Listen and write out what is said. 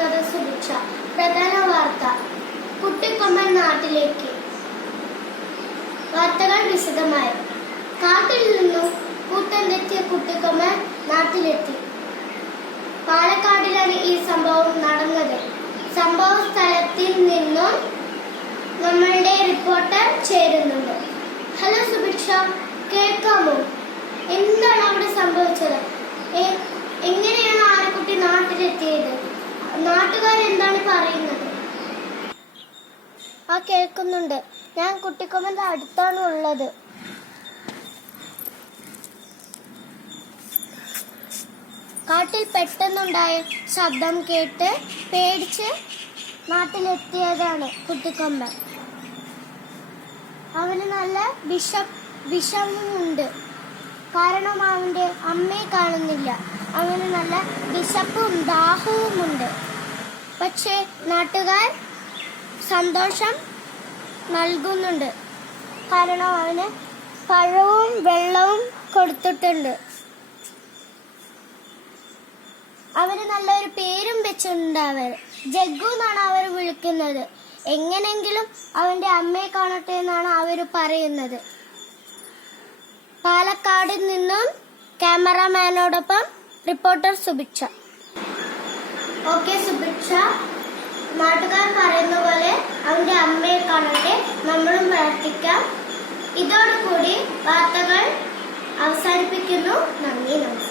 വായിക്കുന്നത് സുഭിക്ഷ. പ്രധാന വാർത്ത: കുട്ടിക്കൊമ്പൻ നാട്ടിലേക്ക്. വാർത്തകൾ വിശദമായി. കാട്ടിൽ നിന്നും കൂട്ടം തെറ്റിയ കുട്ടിക്കൊമ്പൻ നാട്ടിലെത്തി. പാലക്കാടിലാണ് ഈ സംഭവം നടന്നത്. സംഭവ സ്ഥലത്തിൽ നിന്നും നമ്മളുടെ റിപ്പോർട്ടർ ചേരുന്നുണ്ട്. ഹലോ സുഭിക്ഷ, കേൾക്കാമോ? എന്താണ് അവിടെ സംഭവിച്ചത്? എങ്ങനെയാണ് ആനക്കുട്ടി നാട്ടിലെത്തിയത്? നാട്ടുകാരെന്താണ് പറയുന്നത്? കേൾക്കുന്നുണ്ട്. ഞാൻ കുട്ടിക്കൊമ്പന്റെ അടുത്താണ് ഉള്ളത്. കാട്ടിൽ പെട്ടെന്നുണ്ടായ ശബ്ദം കേട്ട് പേടിച്ച് നാട്ടിലെത്തിയതാണ് കുട്ടിക്കൊമ്പൻ. അവന് നല്ല വിഷമുണ്ട്. കാരണം അവന്റെ അമ്മയെ കാണുന്നില്ല. അവന് നല്ല വിശപ്പും ദാഹവുമുണ്ട്. പക്ഷേ നാട്ടുകാർ സന്തോഷം നൽകുന്നുണ്ട്. കാരണം അവന് പഴവും വെള്ളവും കൊടുത്തിട്ടുണ്ട്. അവന് നല്ലൊരു പേരും വെച്ചിട്ടുണ്ട്. അവർ ജഗ്ഗു എന്നാണ് അവർ വിളിക്കുന്നത്. എങ്ങനെങ്കിലും അവന്റെ അമ്മയെ കാണട്ടെ എന്നാണ് അവർ പറയുന്നത്. പാലക്കാട് നിന്നും ക്യാമറമാനോടൊപ്പം റിപ്പോർട്ടർ സുഭിക്ഷ. ഓക്കെ സുഭിക്ഷ, നാട്ടുകാർ പറയുന്ന പോലെ അവന്റെ അമ്മയെ കാണട്ടെ, നമ്മളും പ്രാർത്ഥിക്കാം. ഇതോടുകൂടി വാർത്തകൾ അവസാനിപ്പിക്കുന്നു. നന്ദി, നമസ്കാരം.